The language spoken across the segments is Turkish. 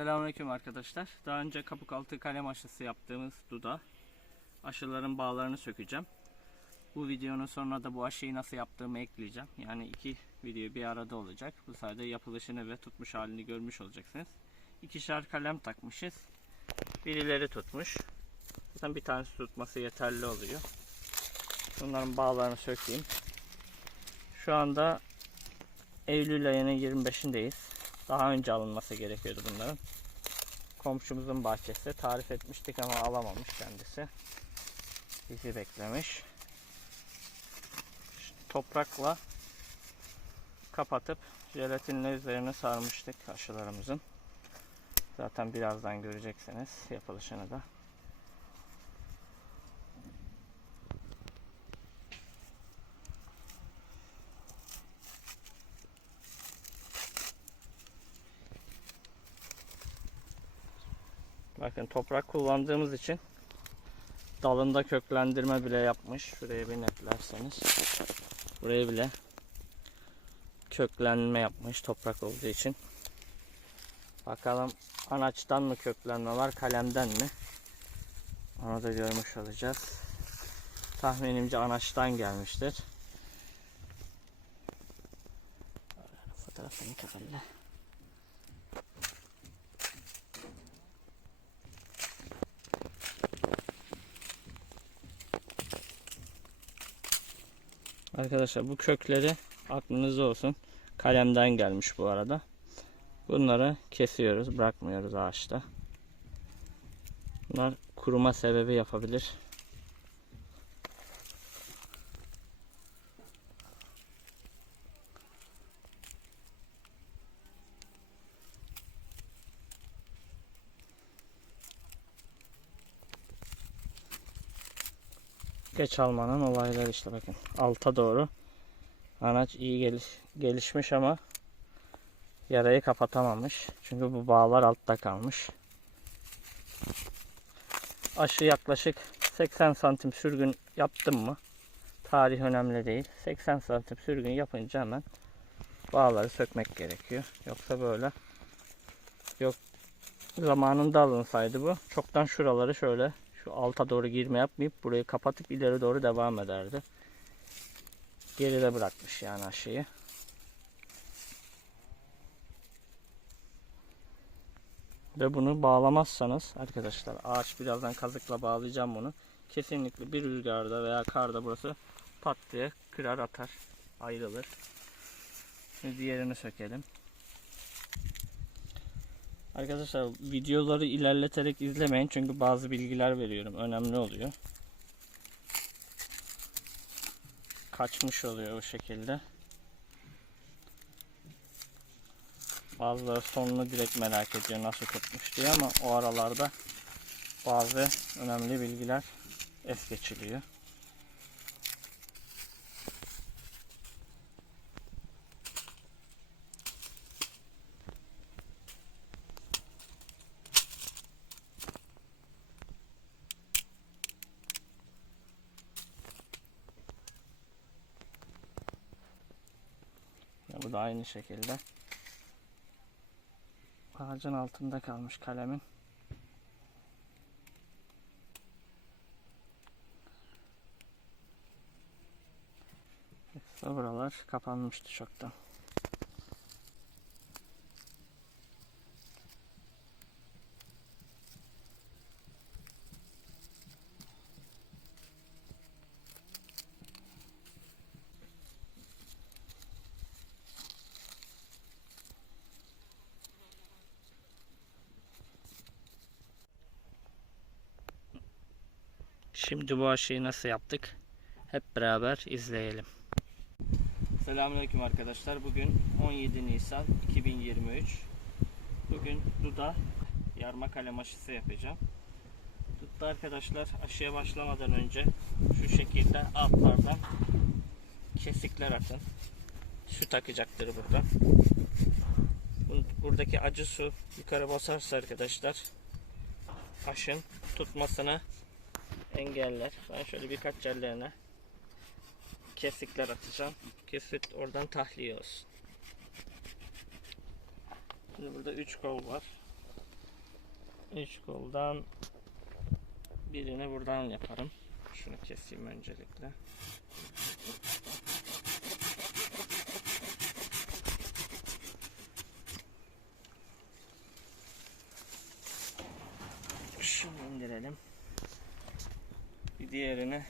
Selamünaleyküm arkadaşlar. Daha önce kabuk altı kalem aşısı yaptığımız duda aşıların bağlarını sökeceğim. Bu videonun sonuna da bu aşıyı nasıl yaptığımı ekleyeceğim. Yani iki video bir arada olacak. Bu sayede yapılışını ve tutmuş halini görmüş olacaksınız. İkişer kalem takmışız. Birileri tutmuş. Zaten bir tanesi tutması yeterli oluyor. Bunların bağlarını sökeyim. Şu anda Eylül ayının 25'indeyiz. Daha önce alınması gerekiyordu bunların. Komşumuzun bahçesi. Tarif etmiştik ama alamamış kendisi. Bizi beklemiş. Şimdi toprakla kapatıp jelatinle üzerine sarmıştık aşılarımızın. Zaten birazdan göreceksiniz yapılışını da. Bakın toprak kullandığımız için dalında köklendirme bile yapmış. Şuraya bir netlerseniz. Buraya bile köklenme yapmış toprak olduğu için. Bakalım anaçtan mı köklenme var kalemden mi? Onu da görmüş olacağız. Tahminimce anaçtan gelmiştir. Fotoğrafını kapalı. Arkadaşlar bu kökleri aklınızda olsun. Kalemden gelmiş bu arada. Bunları kesiyoruz. Bırakmıyoruz ağaçta. Bunlar kuruma sebebi yapabilir. Geç almanın olayları işte bakın. Alta doğru anaç iyi geliş, gelişmiş ama yarayı kapatamamış. Çünkü bu bağlar altta kalmış. Aşı yaklaşık 80 santim sürgün yaptım mı? Tarih önemli değil. 80 santim sürgün yapınca hemen bağları sökmek gerekiyor. Yoksa böyle yok zamanında alınsaydı bu çoktan şuraları şöyle şu alta doğru girme yapmayıp burayı kapatıp ileri doğru devam ederdi. Geride bırakmış yani aşıyı. Ve bunu bağlamazsanız arkadaşlar ağaç birazdan kazıkla bağlayacağım bunu. Kesinlikle bir rüzgarda veya karda burası pat diye kırar atar. Ayrılır. Şimdi diğerini sökelim. Arkadaşlar videoları ilerleterek izlemeyin çünkü bazı bilgiler veriyorum. Önemli oluyor. Kaçmış oluyor o şekilde. Bazıları sonunu direkt merak ediyor nasıl tutmuş diye ama o aralarda bazı önemli bilgiler es geçiliyor. Aynı şekilde. Ağacın altında kalmış kalemin. Yoksa buralar kapanmıştı çoktan. Şimdi bu aşıyı nasıl yaptık? Hep beraber izleyelim. Selamünaleyküm arkadaşlar. Bugün 17 Nisan 2023. Bugün Duda yarma kalem aşısı yapacağım. Dudda arkadaşlar aşıya başlamadan önce şu şekilde altlardan kesikler atın. Su takacaktır burada. Bu- Buradaki acı su yukarı basarsa arkadaşlar aşın tutmasını engeller. Ben şöyle birkaç yerlerine kesikler atacağım. Kesit oradan tahliye olsun. Şimdi burada 3 kol var. Üç koldan birini buradan yaparım. Şunu keseyim öncelikle. Şunu indirelim. Bir diğerini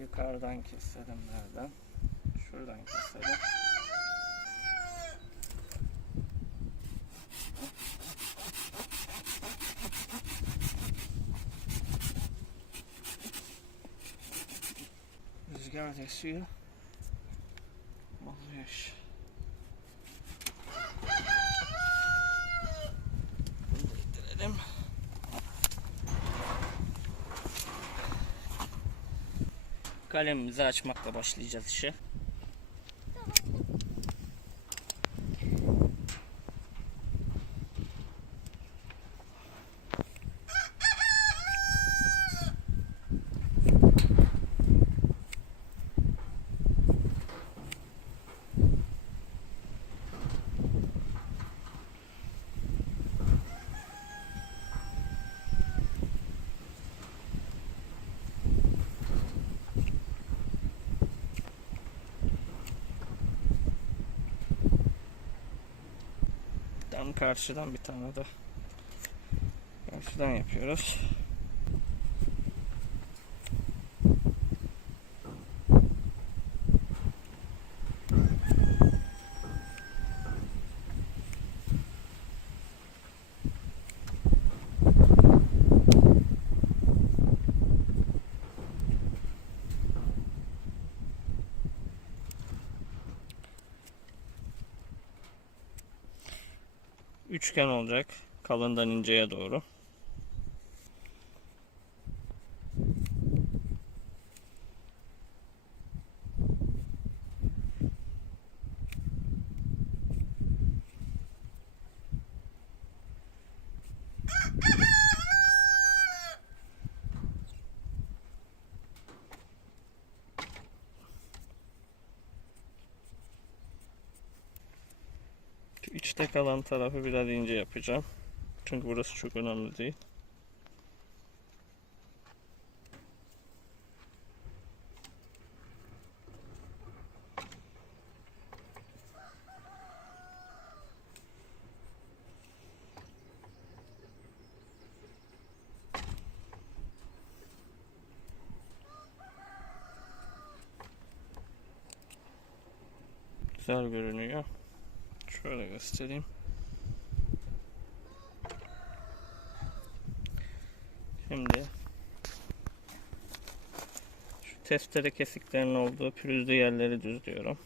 yukarıdan keselim nereden? Şuradan keselim. Rüzgar da esiyor. Oluyor iş. Bunu da indirelim. Kalemimizi açmakla başlayacağız işe. Tam karşıdan bir tane de karşıdan yapıyoruz. Üçgen olacak kalından inceye doğru. İçte kalan tarafı biraz ince yapacağım. Çünkü burası çok önemli değil. Güzel görünüyor. Şöyle göstereyim. Şimdi şu testere kesiklerinin olduğu pürüzlü yerleri düzlüyorum.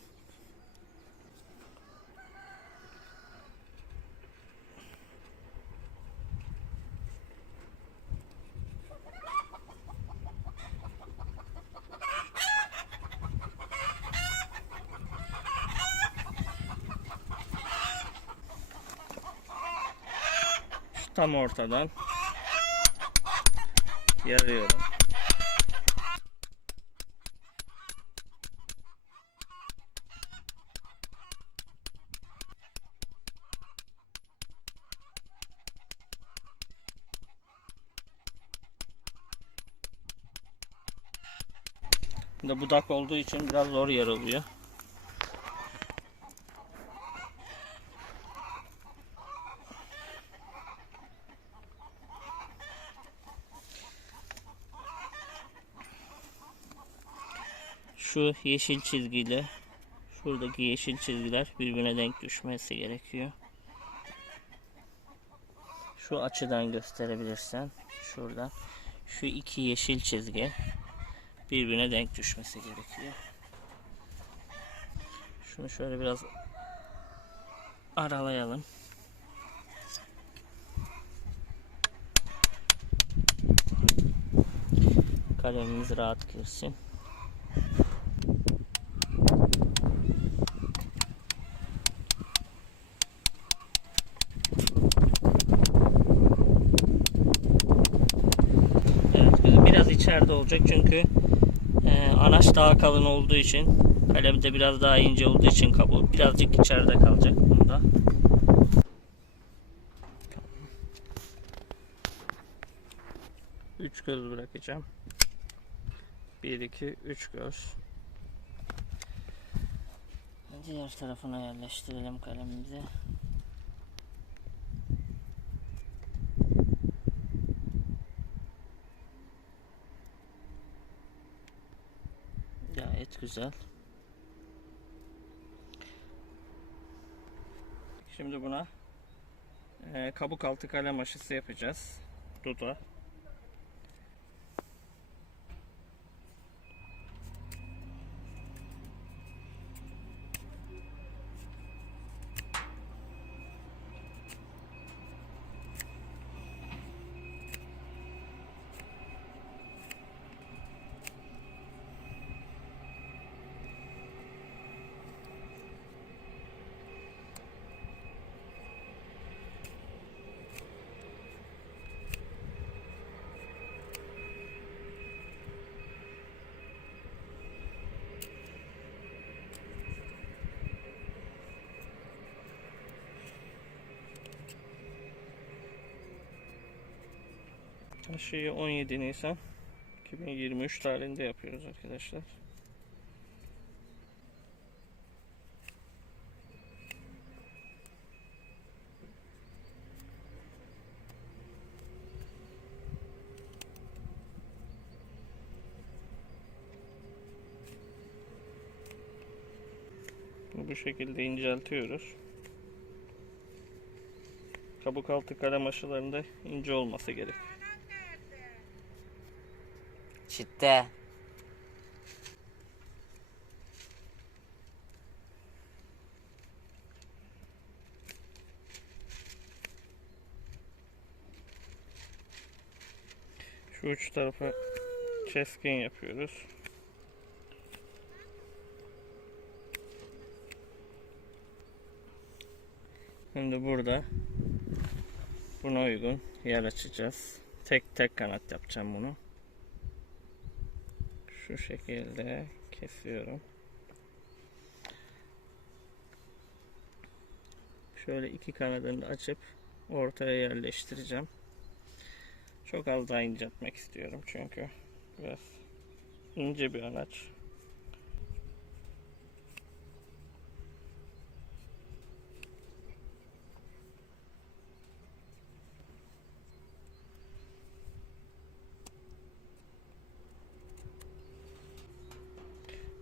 Şu tam ortadan yarıyorum. Bir de budak olduğu için biraz zor yarılıyor. Şu yeşil çizgiyle şuradaki yeşil çizgiler birbirine denk düşmesi gerekiyor. Şu açıdan gösterebilirsen şuradan şu iki yeşil çizgi birbirine denk düşmesi gerekiyor. Şunu şöyle biraz aralayalım. Kalemimiz rahat girsin. olacak çünkü e, anaç daha kalın olduğu için kalem de biraz daha ince olduğu için kabuğu birazcık içeride kalacak bunda. Üç göz bırakacağım. Bir iki üç göz. Diğer tarafına yerleştirelim kalemimizi. Gayet güzel. Şimdi buna e, kabuk altı kalem aşısı yapacağız. Duda. Aşıyı 17 Nisan 2023 tarihinde yapıyoruz arkadaşlar. Bu şekilde inceltiyoruz. Kabuk altı kalem aşılarında ince olması gerek. Çitte. Şu uç tarafa keskin yapıyoruz. Şimdi burada buna uygun yer açacağız. Tek tek kanat yapacağım bunu. Şu şekilde kesiyorum. Şöyle iki kanadını açıp ortaya yerleştireceğim. Çok az daha inceltmek istiyorum çünkü biraz ince bir anaç.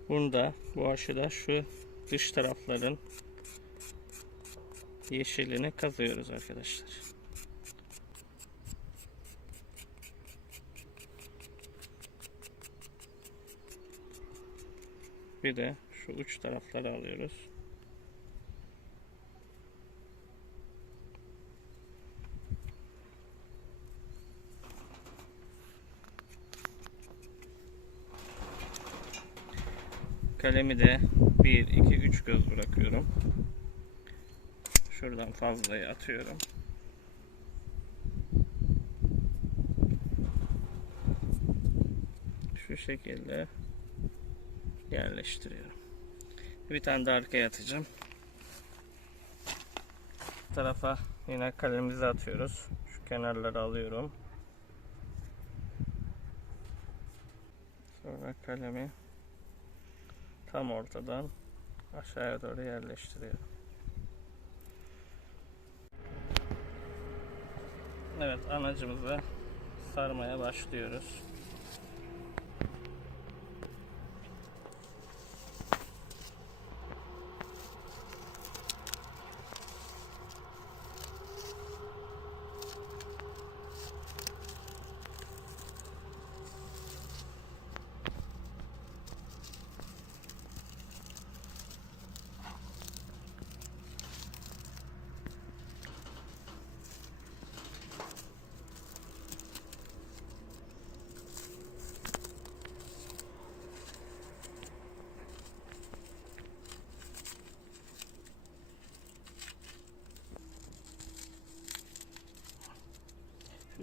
Bunda bu aşıda şu dış tarafların yeşilini kazıyoruz arkadaşlar. Bir de şu uç tarafları alıyoruz. Kalemi de 1, 2, 3 göz bırakıyorum. Şuradan fazlayı atıyorum. Şu şekilde yerleştiriyorum. Bir tane de arkaya atacağım. Bu tarafa yine kalemimizi atıyoruz. Şu kenarları alıyorum. Sonra kalemi tam ortadan aşağıya doğru yerleştiriyorum. Evet anacımızı sarmaya başlıyoruz.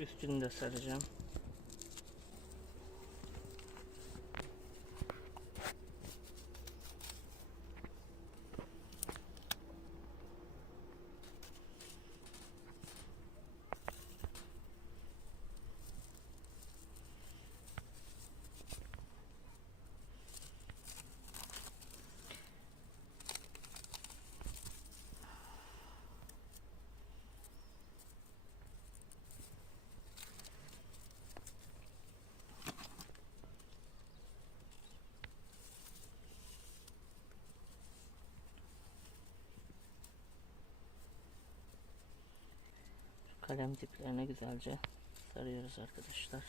Üstünü de saracağım. Kalem diplerine güzelce sarıyoruz arkadaşlar.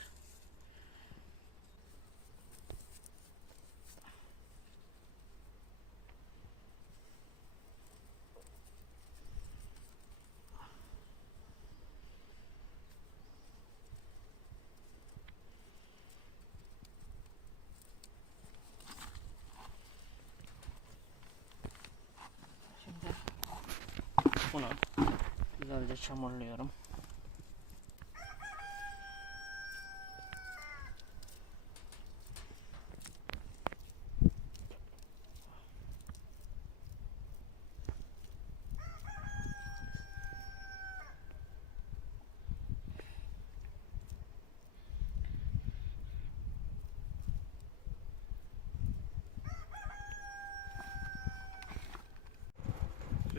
Şimdi bunu güzelce çamurluyorum.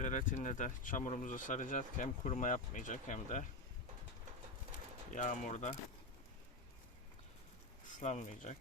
Jelatinle de çamurumuzu saracağız hem kuruma yapmayacak hem de yağmurda ıslanmayacak.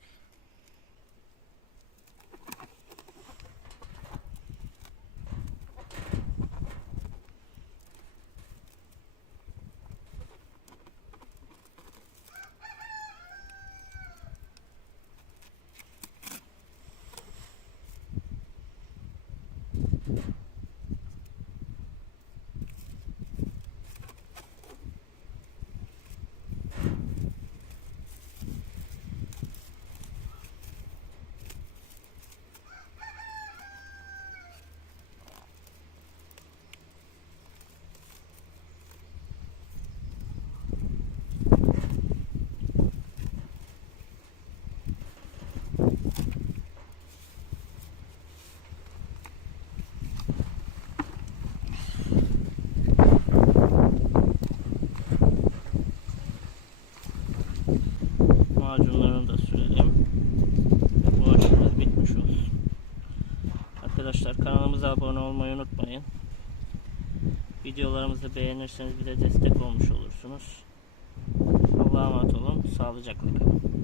Videolarımızı beğenirseniz bir de destek olmuş olursunuz. Allah'a emanet olun. Sağlıcakla kalın.